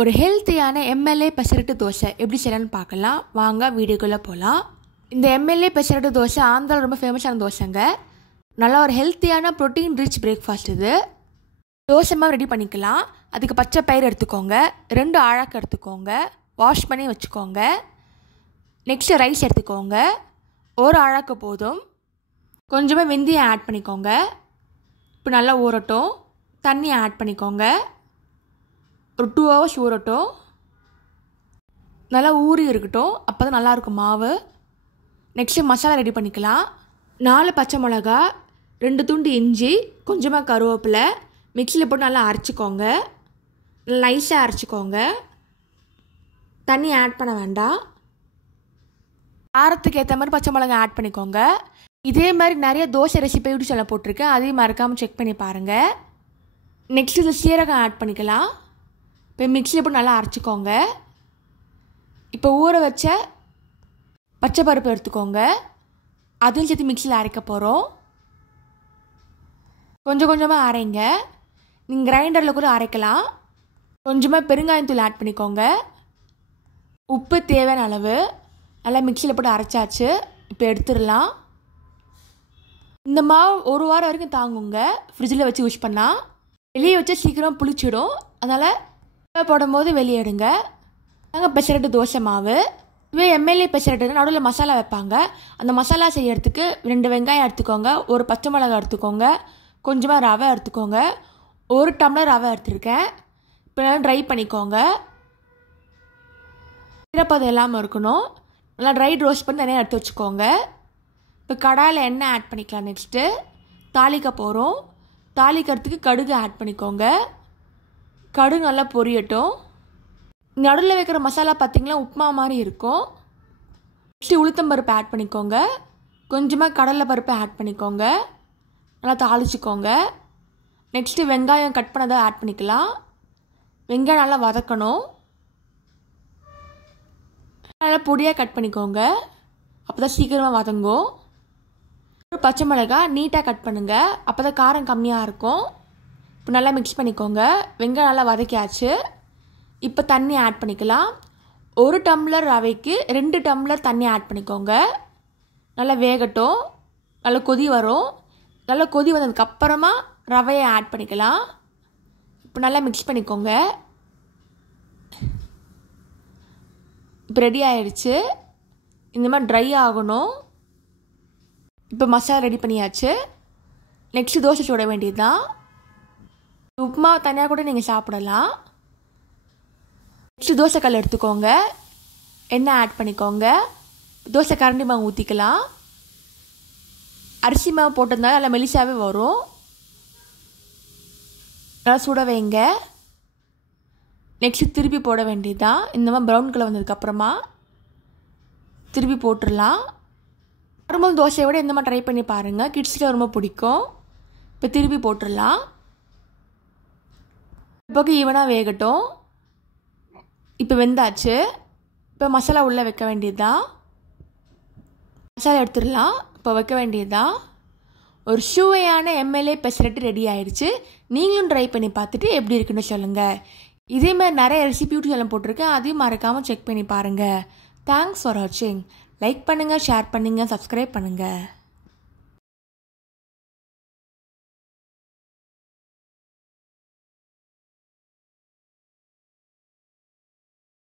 ஒரு ஹெல்த்தியான எம்எல்ஏ பெசரட்டு தோசை எப்படி செய்யலான்னு பார்க்கலாம். வாங்க வீடியோக்குள்ளே போகலாம். இந்த எம்எல்ஏ பெசரட்டு தோசை ஆந்திராவில் ரொம்ப ஃபேமஸான தோசைங்க. நல்லா ஒரு ஹெல்த்தியான ப்ரோட்டீன் ரிச் பிரேக்ஃபாஸ்ட் இது. தோசை மாவு ரெடி பண்ணிக்கலாம். அதுக்கு பச்சை பயிறு எடுத்துக்கோங்க, 2 ஆழாக்கு எடுத்துக்கோங்க, வாஷ் பண்ணி வச்சுக்கோங்க. நெக்ஸ்ட்டு ரைஸ் எடுத்துக்கோங்க, 1 ஆழாக்கு போதும். கொஞ்சமாக வெந்தயம் ஆட் பண்ணிக்கோங்க. இப்போ நல்லா ஊறட்டும். தண்ணி ஆட் பண்ணிக்கோங்க. ஒரு 2 ஹவர்ஸ் ஊறட்டும். நல்லா ஊறி இருக்கட்டும், அப்போ தான் நல்லாயிருக்கும் மாவு. நெக்ஸ்ட்டு மசாலா ரெடி பண்ணிக்கலாம். 4 பச்சை மிளகா, 2 துண்டு இஞ்சி, கொஞ்சமாக கருவேப்பிலை மிக்சியில் போட்டு நல்லா அரைச்சிக்கோங்க. நைஸாக அரைச்சிக்கோங்க. தண்ணி ஆட் பண்ண வேண்டாம். காரத்துக்கு ஏற்ற மாதிரி பச்சை மிளகா ஆட் பண்ணிக்கோங்க. இதே மாதிரி நிறைய தோசை ரெசிபி யூடியூப் சேனல் போட்டிருக்கேன், அதையும் மறக்காமல் செக் பண்ணி பாருங்கள். நெக்ஸ்ட் இது சீரகம் ஆட் பண்ணிக்கலாம். இப்போ மிக்சியில் போட்டு நல்லா அரைச்சிக்கோங்க. இப்போ ஊற வச்ச பச்சை பருப்பு எடுத்துக்கோங்க, அதையும் சேர்த்து மிக்சியில் அரைக்க போகிறோம். கொஞ்சம் கொஞ்சமாக அரைங்க. நீங்கள் கிரைண்டரில் கூட அரைக்கலாம். கொஞ்சமாக பெருங்காயத்தூள் ஆட் பண்ணிக்கோங்க. உப்பு தேவையான அளவு. நல்லா மிக்சியில் போட்டு அரைச்சாச்சு. இப்போ எடுத்துடலாம். இந்த மாவு 1 வாரம் வரைக்கும் தாங்குங்க ஃப்ரிட்ஜில் வச்சு யூஸ் பண்ணால். வெளியே வச்சா சீக்கிரம் புளிச்சிடும், அதனால் போடும்போது வெளியே எடுங்க. நாங்கள் பெசரட்டு தோசை மாவு. இதுவே எம்எல்ஏ பெசரட்டுன்னா நடுவில் மசாலா வைப்பாங்க. அந்த மசாலா செய்யறதுக்கு 2 வெங்காயம் எடுத்துக்கோங்க, 1 பச்சை மிளகாய் எடுத்துக்கோங்க, கொஞ்சமாக ரவை எடுத்துக்கோங்க. 1 டம்ளர் ரவை எடுத்துருக்கேன். இப்போ நல்லா ட்ரை பண்ணிக்கோங்க. ஈரப்பதம் இல்லாமல் இருக்கணும். நல்லா ட்ரை ரோஸ்ட் பண்ணி தனியாக எடுத்து வச்சுக்கோங்க. இப்போ கடாயில் எண்ணெய் ஆட் பண்ணிக்கலாம். நெக்ஸ்ட்டு தாளிக்க போகிறோம். தாளிக்கிறதுக்கு கடுகு ஆட் பண்ணிக்கோங்க. கடுகு நல்லா பொரியட்டும். நடுவில் வைக்கிற மசாலா பார்த்திங்கன்னா உப்புமா மாதிரி இருக்கும். நெக்ஸ்ட்டு உளுத்தம்பருப்பு ஆட் பண்ணிக்கோங்க. கொஞ்சமாக கடலை பருப்பு ஆட் பண்ணிக்கோங்க. நல்லா தாளிச்சிக்கோங்க. நெக்ஸ்ட்டு வெங்காயம் கட் பண்ணதை ஆட் பண்ணிக்கலாம். வெங்காயம் நல்லா வதக்கணும். நல்லா பொடியாக கட் பண்ணிக்கோங்க, அப்போ தான் சீக்கிரமாக வதங்கும். பச்சை மிளகாய் நீட்டாக கட் பண்ணுங்கள், அப்போ தான் காரம் கம்மியாக இருக்கும். இப்போ நல்லா மிக்ஸ் பண்ணிக்கோங்க. வெங்காயம் நல்லா வதக்கியாச்சு. இப்போ தண்ணி ஆட் பண்ணிக்கலாம். 1 டம்ளர் ரவைக்கு 2 டம்ளர் தண்ணி ஆட் பண்ணிக்கோங்க. நல்லா வேகட்டும். நல்லா கொதி வரும். நல்லா கொதி வந்ததுக்கப்புறமா ரவையை ஆட் பண்ணிக்கலாம். இப்போ நல்லா மிக்ஸ் பண்ணிக்கோங்க. இப்போ ரெடி ஆகிடுச்சு. இந்த மாதிரி ட்ரை ஆகணும். இப்போ மசாலா ரெடி பண்ணியாச்சு. நெக்ஸ்ட்டு தோசை சுட வேண்டியது தான். உப்புமா தனியாக கூட நீங்கள் சாப்பிடலாம். நெக்ஸ்ட்டு தோசைக்கல் எடுத்துக்கோங்க, எண்ணெய் ஆட் பண்ணிக்கோங்க. தோசை கரண்டி மாவு ஊற்றிக்கலாம். அரிசி மாவு போட்டிருந்தாலும் நல்லா மெலிசாவே வரும். நல்லா சுட வைங்க. நெக்ஸ்ட்டு திருப்பி போட வேண்டியது தான். இந்த மாதிரி ப்ரௌன் கலர் வந்ததுக்கப்புறமா திருப்பி போட்டுடலாம். நார்மல் தோசையை விட இந்த மாதிரி ட்ரை பண்ணி பாருங்கள், கிட்ஸுக்கு ரொம்ப பிடிக்கும். இப்போ திருப்பி போட்டுடலாம். இப்போ ஈவனாக வேகட்டும். இப்போ வெந்தாச்சு. இப்போ மசாலா உள்ளே வைக்க வேண்டியது தான். மசாலா எடுத்துடலாம். இப்போ வைக்க வேண்டியது தான். ஒரு சுவையான எம்எல்ஏ பெசரட்டு ரெடி ஆயிடுச்சு. நீங்களும் ட்ரை பண்ணி பார்த்துட்டு எப்படி இருக்குன்னு சொல்லுங்கள். இதே மாதிரி நிறைய ரெசிபி யூடியூப் சேனல் போட்டிருக்கேன், அதையும் மறக்காமல் செக் பண்ணி பாருங்கள். தேங்க்ஸ் ஃபார் வாட்சிங். லைக் பண்ணுங்கள், ஷேர் பண்ணுங்கள், சப்ஸ்கிரைப் பண்ணுங்கள்.